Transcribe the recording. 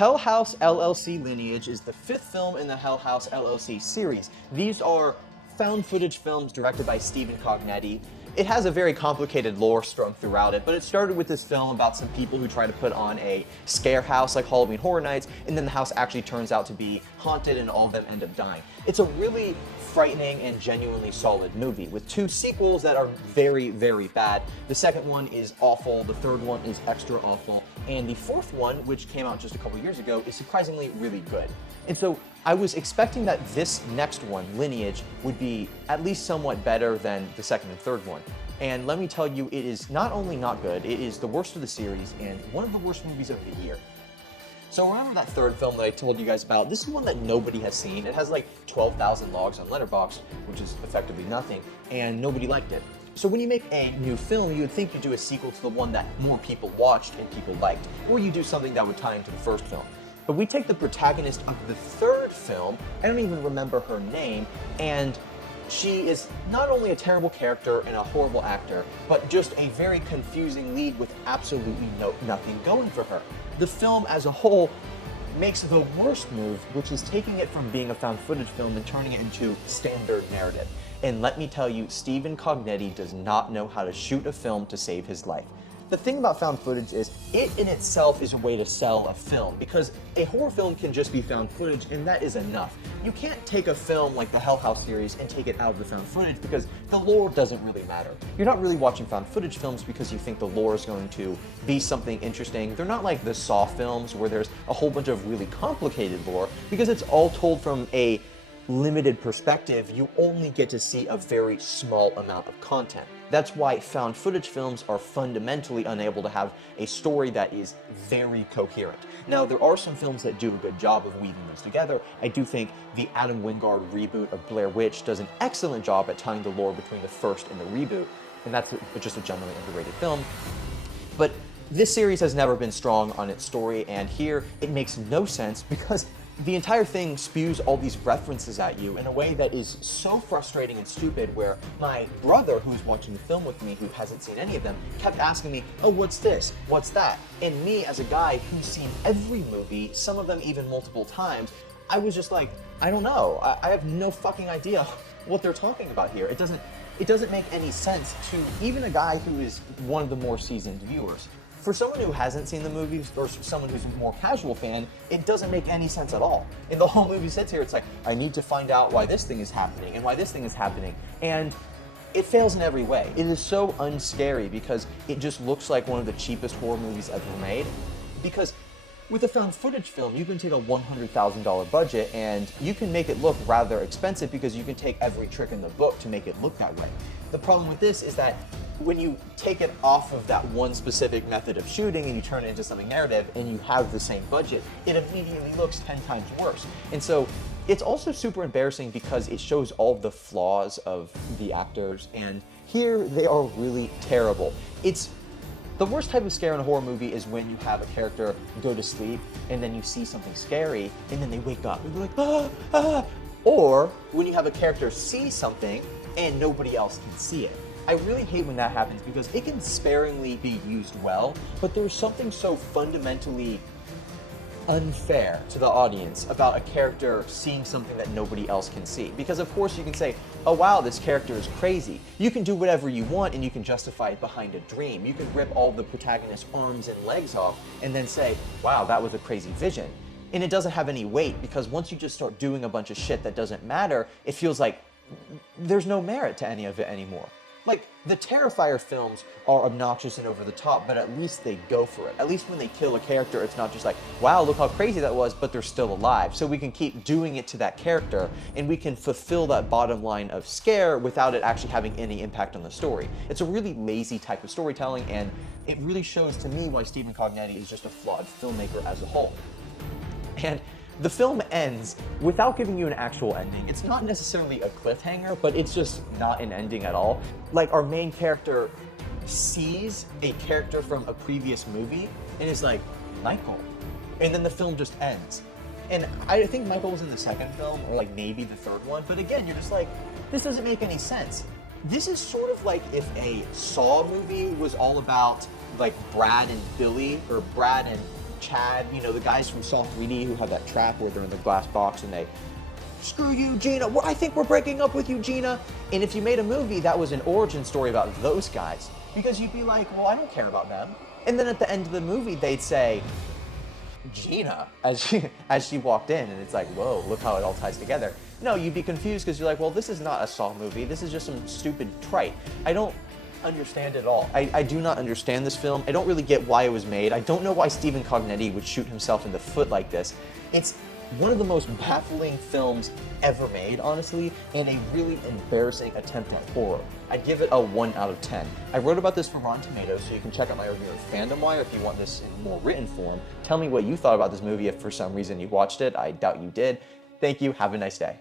Hell House LLC Lineage is the fifth film in the Hell House LLC series. These are found footage films directed by Stephen Cognetti. It has a very complicated lore strung throughout it, but it started with this film about some people who try to put on a scare house like Halloween Horror Nights, and then the house actually turns out to be haunted and all of them end up dying. It's a really frightening and genuinely solid movie with two sequels that are very, very bad. The second one is awful, the third one is extra awful, and the fourth one, which came out just a couple years ago, is surprisingly really good. And so I was expecting that this next one, Lineage, would be at least somewhat better than the second and third one. And let me tell you, it is not only not good, it is the worst of the series and one of the worst movies of the year. So remember that third film that I told you guys about? This is one that nobody has seen. It has like 12,000 logs on Letterboxd, which is effectively nothing, and nobody liked it. So when you make a new film, you would think you do a sequel to the one that more people watched and people liked, or you do something that would tie into the first film. But we take the protagonist of the third film, I don't even remember her name, and she is not only a terrible character and a horrible actor, but just a very confusing lead with absolutely nothing going for her. The film as a whole makes the worst move, which is taking it from being a found footage film and turning it into standard narrative. And let me tell you, Stephen Cognetti does not know how to shoot a film to save his life. The thing about found footage is, it in itself is a way to sell a film, because a horror film can just be found footage, and that is enough. You can't take a film like the Hell House series and take it out of the found footage, because the lore doesn't really matter. You're not really watching found footage films because you think the lore is going to be something interesting. They're not like the Saw films where there's a whole bunch of really complicated lore, because it's all told from a limited perspective. You only get to see a very small amount of content. That's why found footage films are fundamentally unable to have a story that is very coherent. Now, there are some films that do a good job of weaving those together. I do think the Adam Wingard reboot of Blair Witch does an excellent job at tying the lore between the first and the reboot, and that's just a generally underrated film. But this series has never been strong on its story, and here it makes no sense because the entire thing spews all these references at you in a way that is so frustrating and stupid, where my brother, who's watching the film with me, who hasn't seen any of them, kept asking me, oh, what's this? What's that? And me, as a guy who's seen every movie, some of them even multiple times, I was just like, I don't know. I have no fucking idea what they're talking about here. It doesn't make any sense to even a guy who is one of the more seasoned viewers. For someone who hasn't seen the movies, or someone who's a more casual fan, it doesn't make any sense at all. And the whole movie sits here, it's like, I need to find out why this thing is happening, and why this thing is happening. And it fails in every way. It is so unscary because it just looks like one of the cheapest horror movies ever made. Because with a found footage film, you can take a $100,000 budget and you can make it look rather expensive because you can take every trick in the book to make it look that way. The problem with this is that when you take it off of that one specific method of shooting and you turn it into something narrative and you have the same budget, it immediately looks 10 times worse. And so it's also super embarrassing because it shows all of the flaws of the actors, and here they are really terrible. It's the worst type of scare in a horror movie is when you have a character go to sleep and then you see something scary and then they wake up and they're like, ah, ah. Or when you have a character see something and nobody else can see it. I really hate when that happens because it can sparingly be used well, but there's something so fundamentally unfair to the audience about a character seeing something that nobody else can see. Because of course you can say, oh wow, this character is crazy. You can do whatever you want and you can justify it behind a dream. You can rip all the protagonist's arms and legs off and then say, wow, that was a crazy vision. And it doesn't have any weight because once you just start doing a bunch of shit that doesn't matter, it feels like there's no merit to any of it anymore. Like, the Terrifier films are obnoxious and over the top, but at least they go for it. At least when they kill a character, it's not just like, wow, look how crazy that was, but they're still alive. So we can keep doing it to that character, and we can fulfill that bottom line of scare without it actually having any impact on the story. It's a really lazy type of storytelling, and it really shows to me why Stephen Cognetti is just a flawed filmmaker as a whole. And the film ends without giving you an actual ending. It's not necessarily a cliffhanger, but it's just not an ending at all. Like, our main character sees a character from a previous movie and is like, Michael. And then the film just ends. And I think Michael was in the second film, or like maybe the third one, but again, you're just like, this doesn't make any sense. This is sort of like if a Saw movie was all about like Brad and Billy, or Brad and Chad, you know, the guys from Saw 3D who have that trap where they're in the glass box and they, screw you, Gina, I think we're breaking up with you, Gina. And if you made a movie that was an origin story about those guys, because you'd be like, well, I don't care about them. And then at the end of the movie, they'd say, Gina, as she walked in, and it's like, whoa, look how it all ties together. No, you'd be confused because you're like, well, this is not a Saw movie. This is just some stupid trite. I don't understand it at all. I do not understand this film. I don't really get why it was made. I don't know why Stephen Cognetti would shoot himself in the foot like this. It's one of the most baffling films ever made, honestly, and a really embarrassing attempt at horror. I'd give it a 1 out of 10. I wrote about this for Rotten Tomatoes, so you can check out my review of Fandom Wire if you want this in more written form. Tell me what you thought about this movie if for some reason you watched it. I doubt you did. Thank you. Have a nice day.